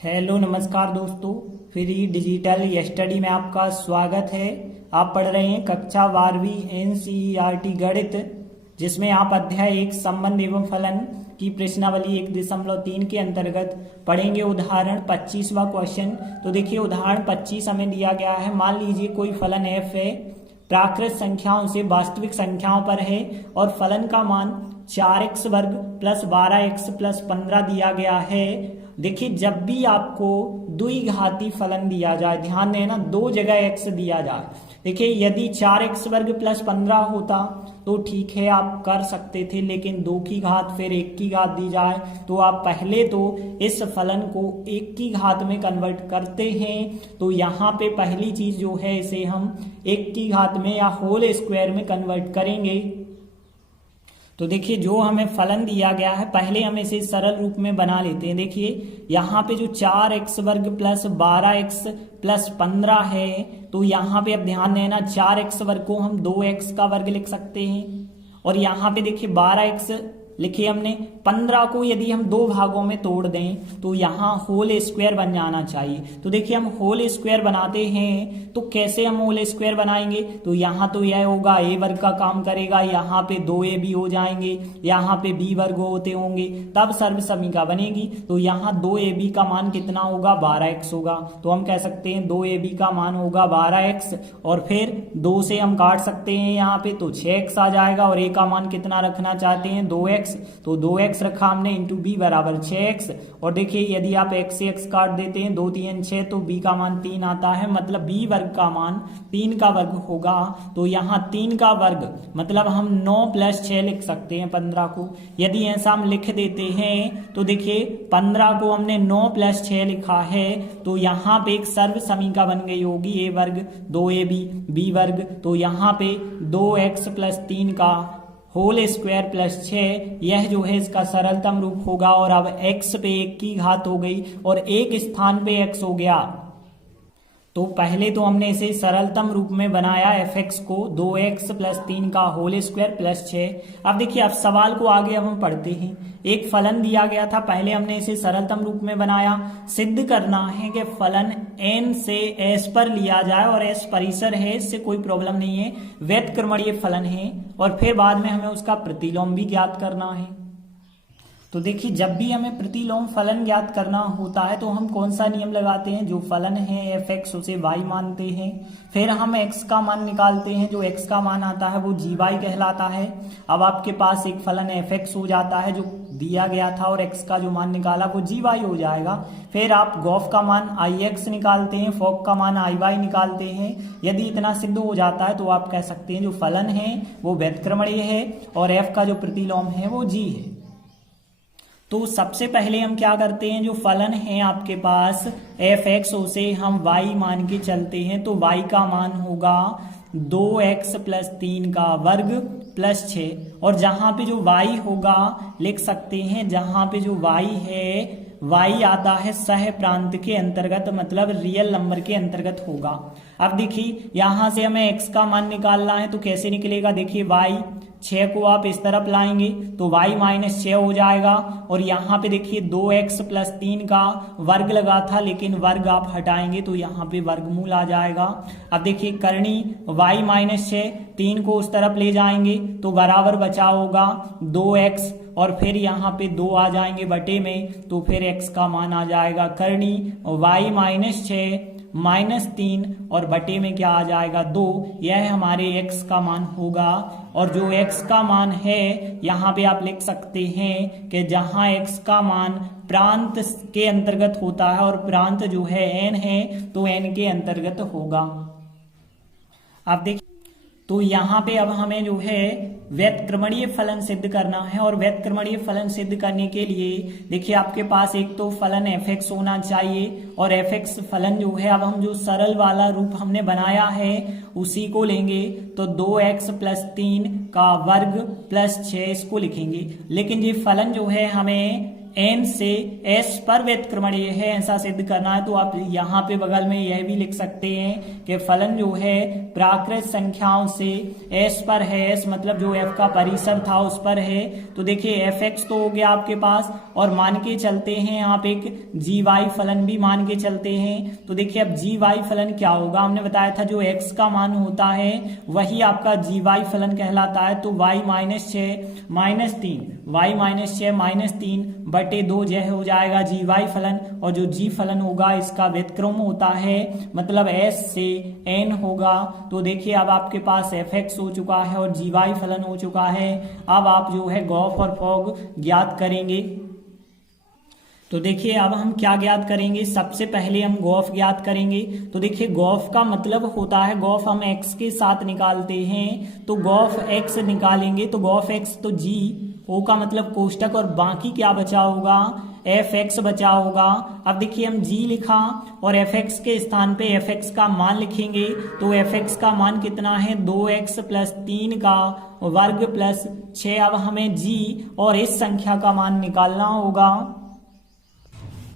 Hello नमस्कार दोस्तों, free digital study में आपका स्वागत है। आप पढ़ रहे हैं कक्षा 12वीं एनसीईआरटी गणित, जिसमें आप अध्याय 1 संबंध एवं फलन की प्रश्नावली 1.3 के अंतर्गत पढ़ेंगे उदाहरण 25वां क्वेश्चन। तो देखिए उदाहरण 25 हमें दिया गया है। मान लीजिए कोई फलन f है, प्राकृत संख्याओं से वास्तविक संख्याओं पर है और फलन का मान 4x वर्ग प्लस 12x प्लस 15 दिया गया है। देखिए जब भी आपको द्विघाती फलन दिया जाए, ध्यान देना दो जगह x दिया जाए। देखिए यदि 4x वर्ग प्लस 15 होता तो ठीक है, आप कर सकते थे, लेकिन 2 की घात फिर 1 की घात दी जाए तो आप पहले तो इस फलन को 1 की घात में कन्वर्ट करते हैं। तो यहाँ पे पहली चीज जो है इसे हम 1 की घात में या होल स्क्वायर में कन्वर्ट करेंगे। तो देखिए जो हमें फलन दिया गया है, पहले हम इसे सरल रूप में बना लेते हैं। देखिए यहाँ पे जो 4x वर्ग प्लस 12x प्लस 15 है, तो यहाँ पे अब ध्यान देना 4x वर्ग को हम 2x का वर्ग लिख सकते हैं और यहाँ पे देखिए 12x लिखे हमने। 15 को यदि हम दो भागों में तोड़ दें तो यहाँ होल स्क्वायर बन जाना चाहिए। तो देखिए हम होल स्क्वायर बनाते हैं, तो कैसे हम होल स्क्वायर बनाएंगे? तो यहाँ तो यह होगा a वर्ग का काम करेगा, यहाँ पे 2ab हो जाएंगे, यहाँ पे b वर्ग होते होंगे, तब सर्व समीका बनेगी। तो यहाँ 2ab का मान कितना होगा? 12x होगा। तो हम कह सकते हैं 2ab का मान होगा 12x और फिर 2 से हम काट सकते हैं यहाँ पे, तो 6x आ जाएगा और a का मान कितना रखना चाहते हैं? 2x। तो 2x रखा हमने इंटू b बराबर 6x। और देखिए यदि आप x से x काट देते हैं 2 3 6, तो b का मान 3 आता है, मतलब b वर्ग का मान 3 का वर्ग होगा। तो यहाँ 3 का वर्ग मतलब हम 9 प्लस 6 लिख सकते हैं 15 को। यदि ऐसा हम लिख देते हैं तो देखिए 15 को हमने 9 प्लस 6 लिखा है, तो यहाँ पे एक सर्व समीका बन गई होगी a वर्ग 2ab b वर्ग। तो यहाँ पे 2x प्लस 3 का होल स्क्वायर प्लस 6, यह जो है इसका सरलतम रूप होगा। और अब x पे 1 की घात हो गई और एक स्थान पे x हो गया, तो पहले तो हमने इसे सरलतम रूप में बनाया fx को 2x प्लस 3 का होल स्क्वायर प्लस 6। अब देखिए अब सवाल को आगे अब हम पढ़ते हैं। एक फलन दिया गया था, पहले हमने इसे सरलतम रूप में बनाया। सिद्ध करना है कि फलन n से s पर लिया जाए और s परिसर है, इससे कोई प्रॉब्लम नहीं है, व्युत्क्रमणीय फलन है, और फिर बाद में हमें उसका प्रतिलोम भी ज्ञात करना है। तो देखिए जब भी हमें प्रतिलोम फलन ज्ञात करना होता है तो हम कौन सा नियम लगाते हैं? जो फलन है fx उसे y मानते हैं, फिर हम x का मान निकालते हैं, जो x का मान आता है वो gy कहलाता है। अब आपके पास एक फलन fx हो जाता है जो दिया गया था और x का जो मान निकाला वो gy हो जाएगा। फिर आप गॉफ का मान ix निकालते हैं, फोक का मान iy निकालते हैं। यदि इतना सिद्ध हो जाता है तो आप कह सकते हैं जो फलन है वो व्युत्क्रमणीय है और f का जो प्रतिलोम है वो g है। तो सबसे पहले हम क्या करते हैं, जो फलन है आपके पास fx उसे हम y मान के चलते हैं। तो y का मान होगा 2x प्लस 3 का वर्ग प्लस 6, और जहां पे जो y होगा लिख सकते हैं, जहां पे जो y है y आता है सह प्रांत के अंतर्गत, मतलब रियल नंबर के अंतर्गत होगा। अब देखिए यहां से हमें x का मान निकालना है, तो कैसे निकलेगा? देखिए y 6 को आप इस तरफ लाएंगे तो y माइनस 6 हो जाएगा, और यहाँ पे देखिए 2x प्लस 3 का वर्ग लगा था, लेकिन वर्ग आप हटाएंगे तो यहाँ पे वर्गमूल आ जाएगा। अब देखिए करनी y माइनस 6, 3 को उस तरफ ले जाएंगे तो बराबर बचा होगा 2x, और फिर यहाँ पे 2 आ जाएंगे बटे में, तो फिर x का मान आ जाएगा करनी y माइनस 6 माइनस 3 और बटे में क्या आ जाएगा 2। यह हमारे x का मान होगा। और जो x का मान है यहाँ पे आप लिख सकते हैं कि जहां x का मान प्रांत के अंतर्गत होता है और प्रांत जो है n है तो n के अंतर्गत होगा। आप देखिए तो यहाँ पे अब हमें जो है व्युत्क्रमणीय फलन सिद्ध करना है, और व्युत्क्रमणीय फलन सिद्ध करने के लिए देखिए आपके पास एक तो फलन fx होना चाहिए, और fx फलन जो है अब हम जो सरल वाला रूप हमने बनाया है उसी को लेंगे। तो 2x प्लस 3 का वर्ग प्लस 6 इसको लिखेंगे। लेकिन ये फलन जो है हमें एन से एस पर व्यतिक्रमण ये है, ऐसा सिद्ध करना है। तो आप यहाँ पे बगल में यह भी लिख सकते हैं कि फलन जो है प्राकृत संख्याओं से एस पर है, एस मतलब जो एफ का परिसर था उस पर है। तो देखिए एफ एक्स तो हो गया आपके पास, और मान के चलते हैं आप एक जी वाई फलन भी मान के चलते हैं। तो देखिए अब जी वाई फलन क्या होगा, हमने बताया था जो एक्स का मान होता है वही आपका जी वाई फलन कहलाता है। तो Y minus 6 minus 3, Y minus 6 minus 3 बटे 2 यह हो जाएगा जी वाई फलन, और जो जी फलन होगा इसका व्यतिक्रम होता है, मतलब एस से एन होगा। तो देखिए अब आपके पास एफ एक्स हो चुका है और जी वाई फलन हो चुका है। अब आप जो है गॉफ और फॉग ज्ञात करेंगे। तो देखिए अब हम क्या ज्ञात करेंगे, सबसे पहले हम गॉफ ज्ञात करेंगे। तो देखिए गॉफ का मतलब होता है, गॉफ हम एक्स के साथ निकालते हैं, तो गॉफ एक्स निकालेंगे। तो गॉफ एक्स तो जी ओ का मतलब कोष्टक, और बाकी क्या बचा होगा, एफ एक्स बचा होगा। अब देखिए हम जी लिखा और एफ एक्स के स्थान पे एफ एक्स का मान लिखेंगे। तो एफ एक्स का मान कितना है, 2x प्लस 3 का वर्ग प्लस 6। अब हमें जी और इस संख्या का मान निकालना होगा।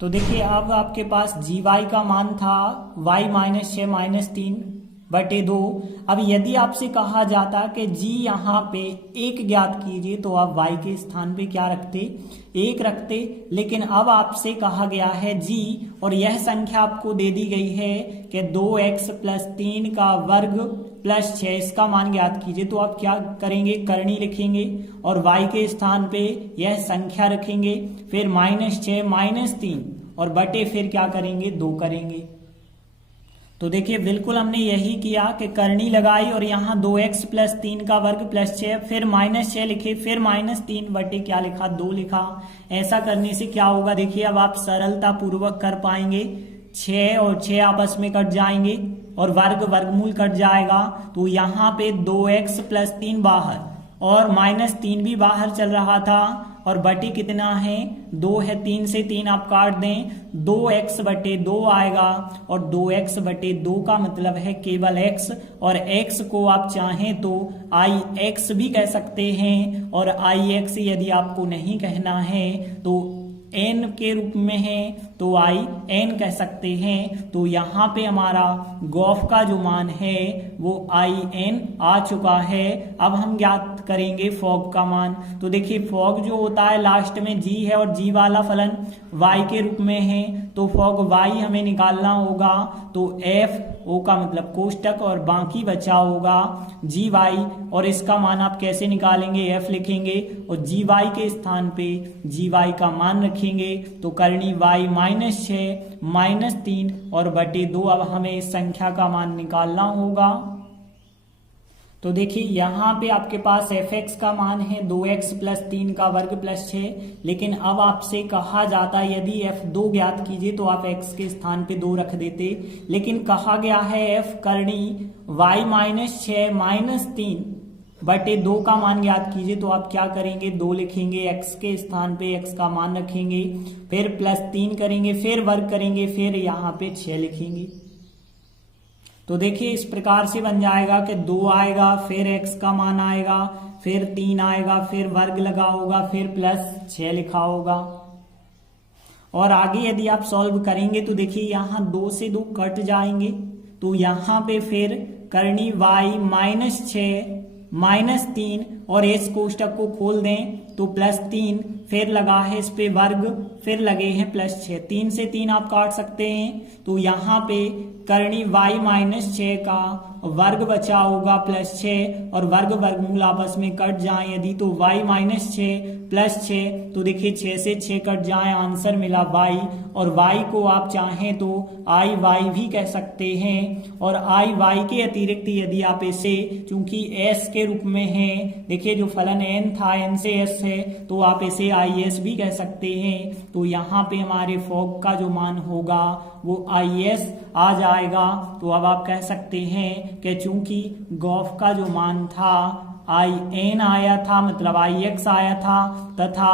तो देखिए अब आपके पास जी वाई का मान था वाई माइनस 6 माइनस 3 बटे 2। अब यदि आपसे कहा जाता कि जी यहाँ पे 1 ज्ञात कीजिए, तो आप y के स्थान पे क्या रखते, 1 रखते। लेकिन अब आपसे कहा गया है जी, और यह संख्या आपको दे दी गई है कि 2x प्लस 3 का वर्ग प्लस 6, इसका मान ज्ञात कीजिए। तो आप क्या करेंगे, करनी लिखेंगे और y के स्थान पे यह संख्या रखेंगे, फिर माइनस 6 माइनस 3 और बटे फिर क्या करेंगे, 2 करेंगे। तो देखिए बिल्कुल हमने यही किया कि करनी लगाई और यहाँ 2x प्लस 3 का वर्ग प्लस 6, फिर माइनस 6 लिखे, फिर माइनस 3 बटे क्या लिखा, 2 लिखा। ऐसा करने से क्या होगा, देखिए अब आप सरलता पूर्वक कर पाएंगे। 6 और 6 आपस में कट जाएंगे और वर्गमूल कट जाएगा। तो यहाँ पे 2x प्लस 3 बाहर और माइनस 3 भी बाहर चल रहा था, और बटे कितना है, 2 है। 3 से 3 आप काट दें, 2x बटे 2 आएगा, और 2x बटे 2 का मतलब है केवल x, और x को आप चाहें तो ix भी कह सकते हैं, और ix यदि आपको नहीं कहना है तो n के रूप में है तो in कह सकते हैं। तो यहाँ पे हमारा गॉफ का जो मान है वो in आ चुका है। अब हम ज्ञात करेंगे फॉग का मान। तो देखिए फॉग जो होता है लास्ट में जी है और जी वाला फलन y के रूप में है, तो फॉग y हमें निकालना होगा। तो f o का मतलब कोष्टक और बाकी बचा होगा जी वाई, और इसका मान आप कैसे निकालेंगे, f लिखेंगे और जी वाई के स्थान पे जी वाई का मान रखेंगे। तो करनी y माइनस 6 माइनस 3 और बटे 2। अब हमें इस संख्या का मान निकालना होगा। तो देखिए यहाँ पे आपके पास एफ एक्स का मान है 2x प्लस 3 का वर्ग प्लस 6, लेकिन अब आपसे कहा जाता है यदि f 2 ज्ञात कीजिए तो आप x के स्थान पे 2 रख देते, लेकिन कहा गया है f करनी y माइनस 6 माइनस 3 बटे 2 का मान ज्ञात कीजिए। तो आप क्या करेंगे, 2 लिखेंगे, x के स्थान पे x का मान रखेंगे, फिर प्लस 3 करेंगे, फिर वर्ग करेंगे, फिर यहाँ पे 6 लिखेंगे। तो देखिए इस प्रकार से बन जाएगा कि 2 आएगा, फिर x का मान आएगा, फिर 3 आएगा, फिर वर्ग लगा होगा, फिर प्लस 6 लिखा होगा। और आगे यदि आप सॉल्व करेंगे तो देखिए यहाँ 2 से 2 कट जाएंगे, तो यहाँ पे फिर करनी y माइनस 6 माइनस 3 और इस कोष्टक को खोल दें तो प्लस 3, फिर लगा है इस पे वर्ग, फिर लगे हैं प्लस 6। 3 से 3 आप काट सकते हैं, तो यहाँ पे करनी y माइनस 6 का वर्ग बचा होगा प्लस 6, और वर्गमूल आपस में कट जाए यदि तो y माइनस 6 प्लस 6, तो देखिए 6 से 6 कट जाए, आंसर मिला y। और y को आप चाहें तो y भी कह सकते हैं, और y के अतिरिक्त यदि आप इसे चूंकि s के रूप में है, देखिए जो फलन n था n से s है, तो आप इसे is भी कह सकते हैं। तो यहाँ पे हमारे फॉग का जो मान होगा वो is आ जाएगा। तो अब आप कह सकते हैं कि चूंकि गॉफ का जो मान था in आया था, मतलब ix आया था, तथा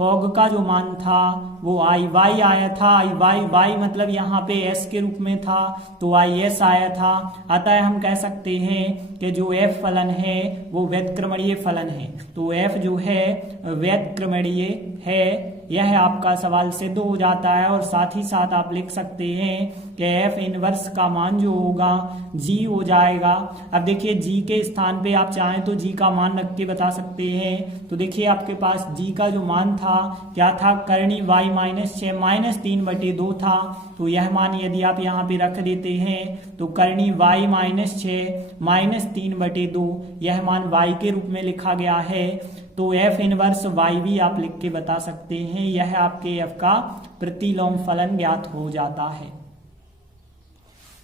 फॉग का जो मान था वो आई वाई आया था। आई वाई वाई मतलब यहाँ पे एस के रूप में था तो आई एस आया था। अतः हम कह सकते हैं कि जो एफ फलन है वो व्यतक्रमणीय फलन है। तो एफ जो है व्यतक्रमणीय है, यह आपका सवाल सिद्ध हो जाता है। और साथ ही साथ आप लिख सकते हैं कि एफ इनवर्स का मान जो होगा जी हो जाएगा। अब देखिए जी के स्थान पे आप चाहें तो जी का मान रख के बता सकते हैं। तो देखिए आपके पास जी का जो मान था क्या था, करणी y -6 -3/2 था। तो यह मान यदि आप यहाँ पे रख देते हैं तो करणी y -6 -3/2 यह मान y के रूप में लिखा गया है। तो एफ इनवर्स y भी आप लिख के बता सकते हैं। यह आपके एफ का प्रतिलोम फलन ज्ञात हो जाता है।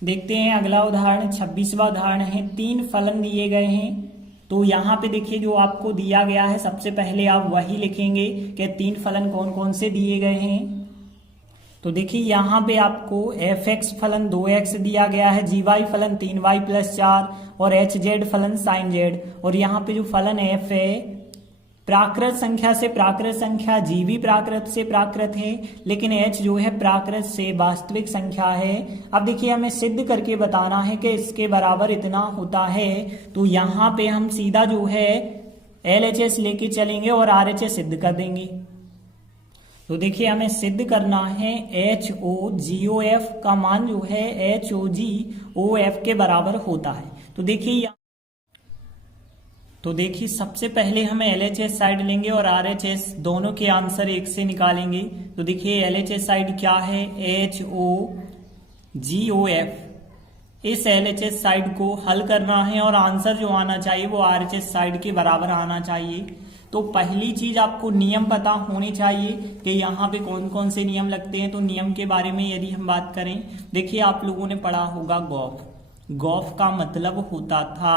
देखते हैं अगला उदाहरण, 26वां उदाहरण है। 3 फलन दिए गए हैं। तो यहाँ पे देखिए जो आपको दिया गया है सबसे पहले आप वही लिखेंगे कि 3 फलन कौन कौन से दिए गए हैं। तो देखिए यहाँ पे आपको एफ एक्स फलन 2x दिया गया है, जी वाई फलन 3y + 4 और एच जेड फलन sin z। और यहाँ पे जो फलन एफ है प्राकृत संख्या से प्राकृत संख्या, जी भी प्राकृत से प्राकृत है, लेकिन एच जो है प्राकृत से वास्तविक संख्या है। अब देखिए हमें सिद्ध करके बताना है कि इसके बराबर इतना होता है। तो यहाँ पे हम सीधा जो है LHS लेके चलेंगे और RHS सिद्ध कर देंगे। तो देखिए हमें सिद्ध करना है HOGOF का मान जो है HOGOF के बराबर होता है। तो देखिए सबसे पहले हमें LHS साइड लेंगे और RHS दोनों के आंसर एक से निकालेंगे। तो देखिए LHS साइड क्या है, HOGOF। इस LHS साइड को हल करना है और आंसर जो आना चाहिए वो RHS साइड के बराबर आना चाहिए। तो पहली चीज आपको नियम पता होनी चाहिए कि यहाँ पे कौन कौन से नियम लगते हैं। तो नियम के बारे में यदि हम बात करें, देखिए आप लोगों ने पढ़ा होगा गॉफ। गॉफ का मतलब होता था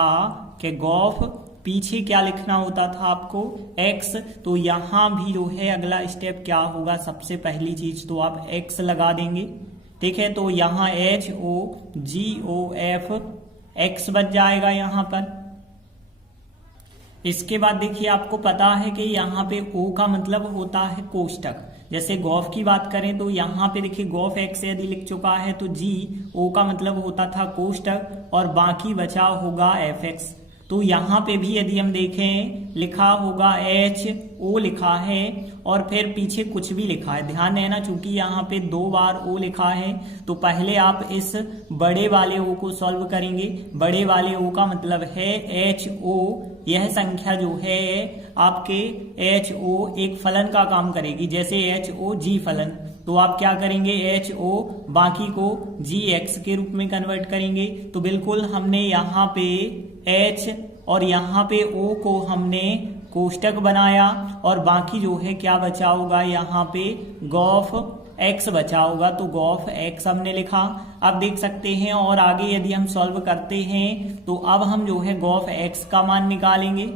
कि गॉफ पीछे क्या लिखना होता था आपको, x। तो यहाँ भी जो है अगला स्टेप क्या होगा, सबसे पहली चीज तो आप x लगा देंगे। ठीक है, तो यहाँ HOGOF x बच जाएगा यहाँ पर। इसके बाद देखिए आपको पता है कि यहाँ पे O का मतलब होता है कोष्टक। जैसे गॉफ की बात करें तो यहाँ पे देखिए गॉफ x यदि लिख चुका है तो GO का मतलब होता था कोष्टक और बाकी बचा होगा fx। तो यहाँ पे भी यदि हम देखें लिखा होगा HO लिखा है और फिर पीछे कुछ भी लिखा है। ध्यान देना चूंकि यहाँ पे 2 बार O लिखा है तो पहले आप इस बड़े वाले O को सॉल्व करेंगे। बड़े वाले O का मतलब है HO। यह संख्या जो है आपके HO एक फलन का काम करेगी, जैसे HOG फलन। तो आप क्या करेंगे, HO बाकी को GX के रूप में कन्वर्ट करेंगे। तो बिल्कुल हमने यहाँ पे H और यहाँ पे O को हमने कोष्टक बनाया और बाकी जो है क्या बचा होगा, यहाँ पे गॉफ x बचा होगा। तो गॉफ x हमने लिखा। अब देख सकते हैं और आगे यदि हम सॉल्व करते हैं तो अब हम जो है गॉफ x का मान निकालेंगे।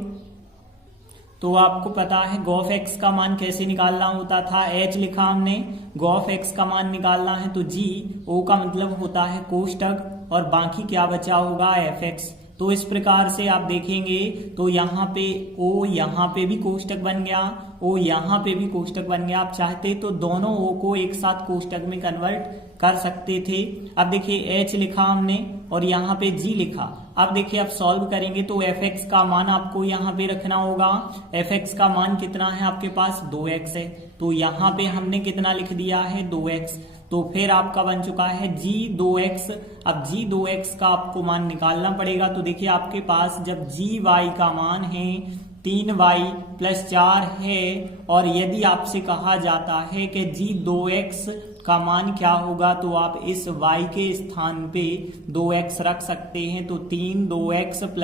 तो आपको पता है गॉफ x का मान कैसे निकालना होता था, h लिखा हमने, गॉफ x का मान निकालना है तो GO का मतलब होता है कोष्टक और बाकी क्या बचा होगा fx। तो इस प्रकार से आप देखेंगे तो यहाँ पे O यहाँ पे भी कोष्टक बन गया, O यहाँ पे भी कोष्टक बन गया। आप चाहते तो दोनों O को एक साथ कोष्टक में कन्वर्ट कर सकते थे। अब देखिए H लिखा हमने और यहाँ पे G लिखा। अब देखिए आप सॉल्व करेंगे तो fx का मान आपको यहाँ पे रखना होगा। fx का मान कितना है आपके पास, 2x है। तो यहाँ पे हमने कितना लिख दिया है, 2x। तो फिर आपका बन चुका है G2x। अब G2x का आपको मान निकालना पड़ेगा। तो देखिए आपके पास जब GY का मान है 3y + 4 है और यदि आपसे कहा जाता है कि G2x का मान क्या होगा तो आप इस y के स्थान पे 2x रख सकते हैं। तो 3 2x +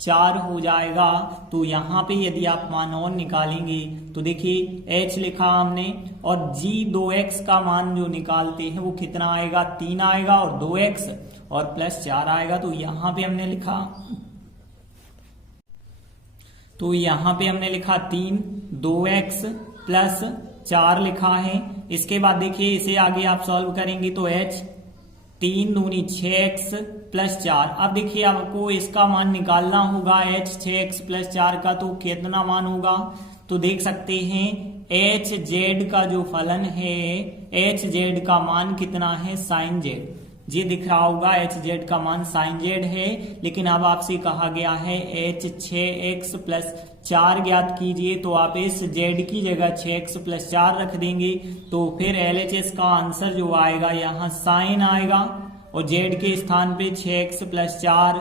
4 हो जाएगा। तो यहाँ पे यदि आप मान और निकालेंगे तो देखिए h लिखा हमने और G2x का मान जो निकालते हैं वो कितना आएगा, 3 आएगा और 2x और +4 आएगा। तो यहाँ पे हमने लिखा 3 2x + 4 लिखा है। इसके बाद देखिए इसे आगे आप सॉल्व करेंगे तो h 3 दूनी 6x + 4। अब देखिए आपको इसका मान निकालना होगा h 6x + 4 का। तो कितना मान होगा, तो देख सकते हैं एच जेड का जो फलन है, एच जेड का मान कितना है, साइन जेड। ये दिख रहा होगा, एच जेड का मान साइन जेड है। लेकिन अब आपसे कहा गया है एच 6x प्लस 4 ज्ञात कीजिए, तो आप इस जेड की जगह 6x प्लस 4 रख देंगे, तो फिर LHS का आंसर जो आएगा यहाँ साइन आएगा, और जेड के स्थान पे 6x प्लस 4,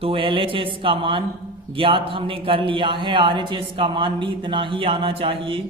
तो LHS का मान ज्ञात हमने कर लिया है। RHS का मान भी इतना ही आना चाहिए।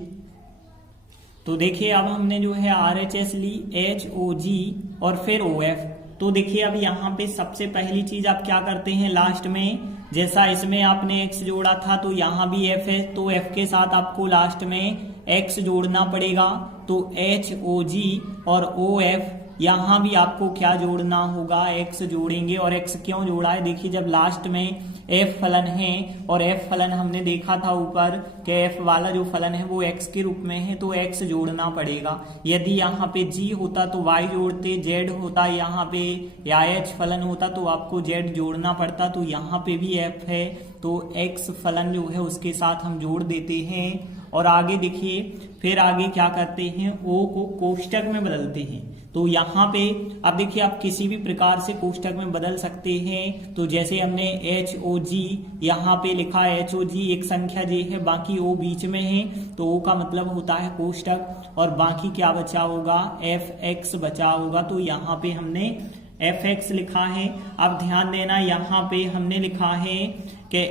तो देखिए अब हमने जो है RHS ली, HOG और फिर OF। तो देखिए अब यहाँ पे सबसे पहली चीज आप क्या करते हैं, लास्ट में जैसा इसमें आपने x जोड़ा था तो यहाँ भी f है, तो f के साथ आपको लास्ट में x जोड़ना पड़ेगा। तो HOG और OF यहाँ भी आपको क्या जोड़ना होगा, x जोड़ेंगे। और x क्यों जोड़ा है, देखिए जब लास्ट में f फलन है, और f फलन हमने देखा था ऊपर कि f वाला जो फलन है वो x के रूप में है, तो x जोड़ना पड़ेगा। यदि यहाँ पे g होता तो y जोड़ते, z होता यहाँ पे या h फलन होता तो आपको z जोड़ना पड़ता, तो यहाँ पे भी f है तो x फलन जो है उसके साथ हम जोड़ देते हैं। और आगे देखिए फिर आगे क्या करते हैं, o को कोष्टक में बदलते हैं। तो यहाँ पे अब देखिए आप किसी भी प्रकार से कोष्टक में बदल सकते हैं। तो जैसे हमने HOG यहाँ पे लिखा है, HOG एक संख्या j है, बाकी O बीच में है, तो O का मतलब होता है कोष्टक, और बाकी क्या बचा होगा, fx बचा होगा। तो यहाँ पे हमने fx लिखा है। अब ध्यान देना यहाँ पे हमने लिखा है कि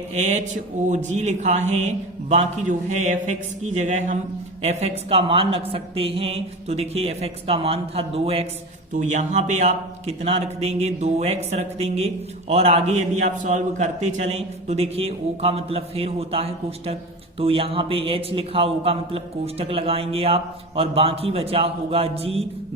HOG लिखा है, बाकी जो है fx की जगह हम fx का मान रख सकते हैं। तो देखिए fx का मान था 2x, तो यहाँ पे आप कितना रख देंगे, 2x रख देंगे। और आगे यदि आप सॉल्व करते चलें तो देखिए o का मतलब फिर होता है कोष्टक, तो यहाँ पे h लिखा, o का मतलब कोष्टक लगाएंगे आप, और बाकी बचा होगा g,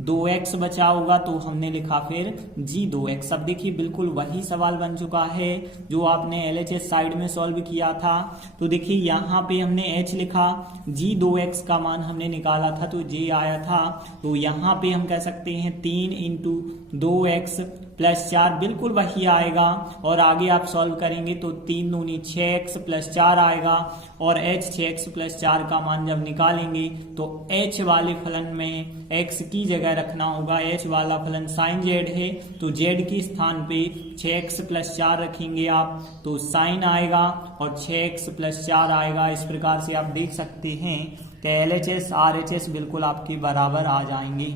2x बचा होगा, तो हमने लिखा फिर g 2x। अब देखिए बिल्कुल वही सवाल बन चुका है जो आपने LHS साइड में सॉल्व किया था। तो देखिए यहाँ पे हमने h लिखा, g 2x का मान हमने निकाला था तो j आया था। तो यहाँ पे हम कह सकते हैं 3 इंटू 2x प्लस 4 बिल्कुल वही आएगा। और आगे आप सॉल्व करेंगे तो 3 दूनी 6x प्लस 4 आएगा, और h 6x प्लस 4 का मान जब निकालेंगे तो h वाले फलन में x की जगह रखना होगा। h वाला फलन साइन z है, तो z के स्थान पे 6x प्लस 4 रखेंगे आप, तो साइन आएगा और 6x प्लस 4 आएगा। इस प्रकार से आप देख सकते हैं कि LHS RHS बिल्कुल आपके बराबर आ जाएंगे।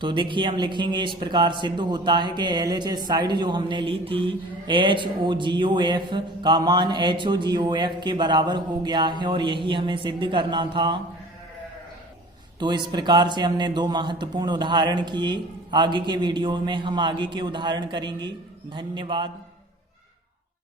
तो देखिए हम लिखेंगे इस प्रकार सिद्ध होता है कि LHS साइड जो हमने ली थी HOGOF का मान HOGOF के बराबर हो गया है, और यही हमें सिद्ध करना था। तो इस प्रकार से हमने 2 महत्वपूर्ण उदाहरण किए। आगे के वीडियो में हम आगे के उदाहरण करेंगे। धन्यवाद।